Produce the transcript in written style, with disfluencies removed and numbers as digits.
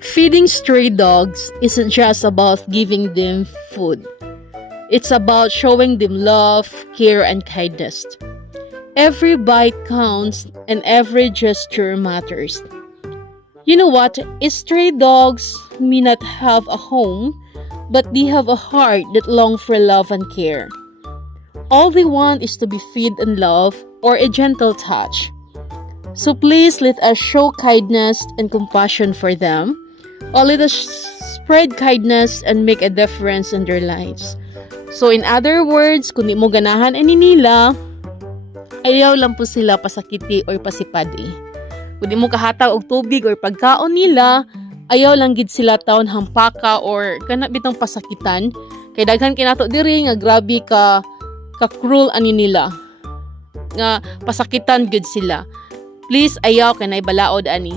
Feeding stray dogs isn't just about giving them food. It's about showing them love, care, and kindness. Every bite counts and every gesture matters. You know what? Stray dogs may not have a home, but they have a heart that longs for love and care. All they want is to be fed and loved or a gentle touch. So please let us show kindness and compassion for them, or let us spread kindness and make a difference in their lives. So in other words, kung di mo ganahan ani nila, ayaw lang po sila pasakiti or pasipadi. Kung di mo kahataw og tubig or pagkaon nila, ayaw lang gid sila taon hampaka or kana bitang pasakitan. Kay daghan kinato diri nga grabe ka cruel ani nila. Nga pasakitan gid sila. Please ayaw kay nay balaod ani.